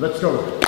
Let's go.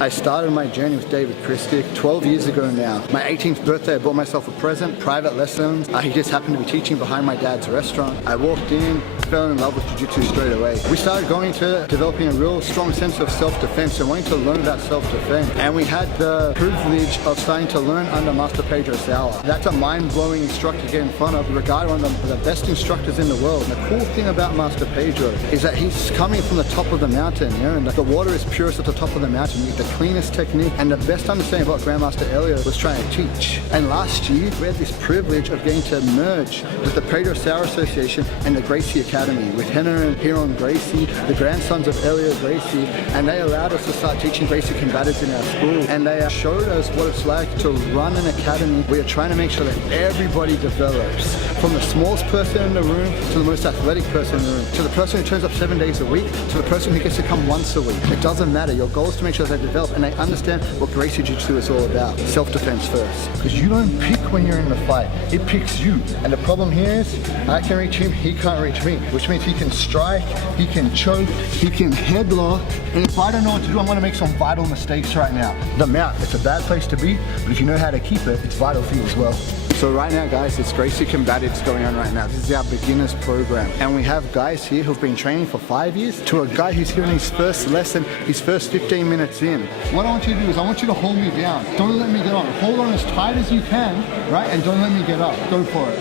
I started my journey with David Christic 12 years ago now. My 18th birthday, I bought myself a present, private lessons. He just happened to be teaching behind my dad's restaurant. I walked in, fell in love with Jiu-Jitsu straight away. We started going to developing a real strong sense of self-defense and wanting to learn about self-defense. And we had the privilege of starting to learn under Master Pedro Sauer. That's a mind-blowing instructor to get in front of, regarded one of the best instructors in the world. And the cool thing about Master Pedro is that he's coming from the top of the mountain, you know, and the water is purest at the top of the mountain. You get the cleanest technique, and the best understanding of what Grandmaster Elliot was trying to teach. And last year, we had this privilege of getting to merge with the Pedro Sauer Association and the Gracie Academy with Rener and Ryron Gracie, the grandsons of Elliot Gracie, and they allowed us to start teaching Gracie combatives in our school. And they showed us what it's like to run an academy where you're trying to make sure that everybody develops, from the smallest person in the room to the most athletic person in the room, to the person who turns up 7 days a week, to the person who gets to come once a week. It doesn't matter. Your goal is to make sure that they develop and they understand what Gracie Jiu-Jitsu is all about. Self-defense first. Because you don't pick when you're in the fight. It picks you. And the problem here is, I can reach him, he can't reach me. Which means he can strike, he can choke, he can headlock. And if I don't know what to do, I'm going to make some vital mistakes right now. The mount, it's a bad place to be, but if you know how to keep it, it's vital for you as well. So right now, guys, it's Gracie Combatives going on right now. This is our beginners program. And we have guys here who've been training for 5 years to a guy who's here in his first lesson, his first 15 minutes in. What I want you to do is I want you to hold me down. Don't let me get on. Hold on as tight as you can, right? And don't let me get up. Go for it.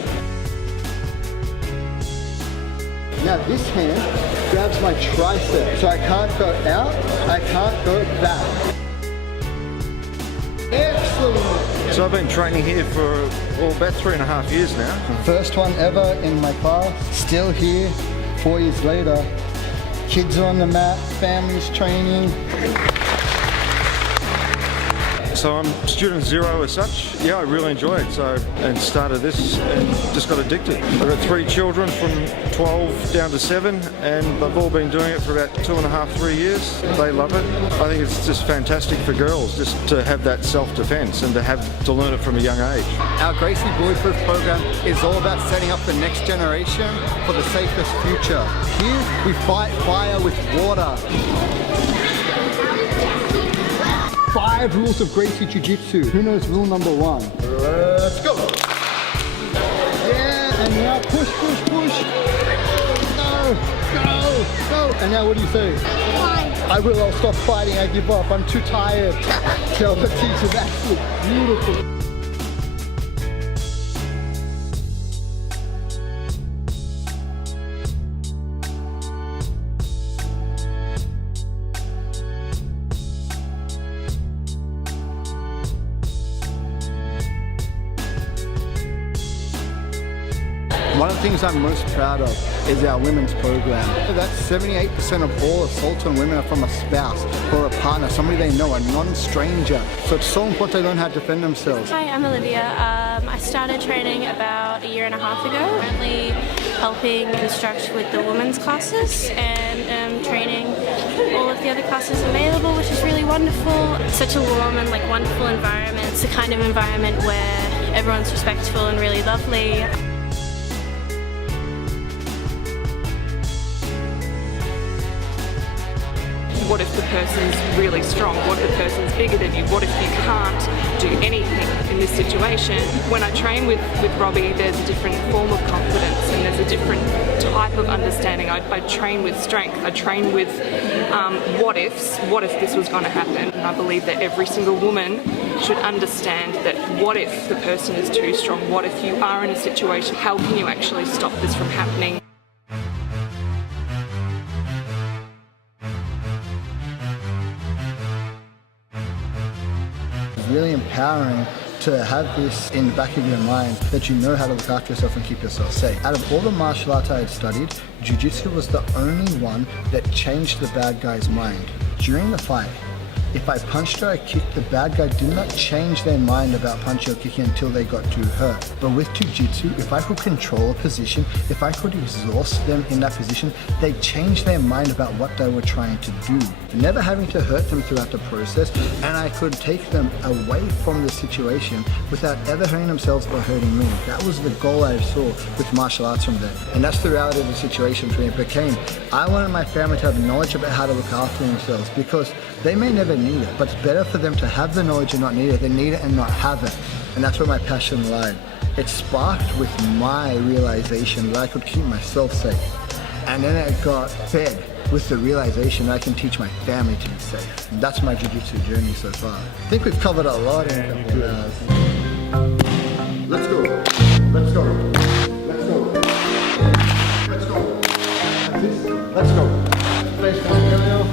Now this hand grabs my tricep. So I can't go out, I can't go back. Excellent. So I've been training here for about 3.5 years now. First one ever in my class, still here 4 years later. Kids are on the mat, families training. So I'm student zero as such. Yeah, I really enjoy it. And started this and just got addicted. I've got 3 children from 12 down to 7, and they've all been doing it for about 2.5, 3 years. They love it. I think it's just fantastic for girls just to have that self-defense and to learn it from a young age. Our Gracie Bulletproof program is all about setting up the next generation for the safest future. Here we fight fire with water. 5 rules of Gracie Jiu-Jitsu. Who knows rule number 1? Let's go! Yeah, and now push, push, push. No, go, go. And now what do you say? I will, I'll stop fighting, I give up, I'm too tired. Tell the teacher, that's it, beautiful. One of the things I'm most proud of is our women's program. That's 78% of all assaults on women are from a spouse or a partner, somebody they know, a non-stranger. So it's so important they learn how to defend themselves. Hi, I'm Olivia. I started training about 1.5 years ago. Currently helping instruct with the women's classes and training all of the other classes available, which is really wonderful. It's such a warm and wonderful environment. It's the kind of environment where everyone's respectful and really lovely. What if the person's really strong? What if the person's bigger than you? What if you can't do anything in this situation? When I train with Robbie, there's a different form of confidence and there's a different type of understanding. I train with strength. I train with what ifs. What if this was going to happen? And I believe that every single woman should understand that what if the person is too strong? What if you are in a situation? How can you actually stop this from happening? Really empowering to have this in the back of your mind, that you know how to look after yourself and keep yourself safe. Out of all the martial arts I had studied, Jiu-Jitsu was the only one that changed the bad guy's mind. During the fight, If I punched or I kicked, the bad guy did not change their mind about punching or kicking until they got too hurt. But with Jiu-Jitsu, if I could control a position, if I could exhaust them in that position, they changed their mind about what they were trying to do. Never having to hurt them throughout the process, and I could take them away from the situation without ever hurting themselves or hurting me. That was the goal I saw with martial arts from there. And that's the reality of the situation for me. It became, I wanted my family to have knowledge about how to look after themselves, because they may never need it, but it's better for them to have the knowledge and not need it than need it and not have it. And that's where my passion lied. It sparked with my realization that I could keep myself safe. And then it got fed with the realization that I can teach my family to be safe. And that's my Jiu-Jitsu journey so far. I think we've covered a lot in a couple of hours. Let's go. Let's go. Let's go. Let's go. Let's go. Place down,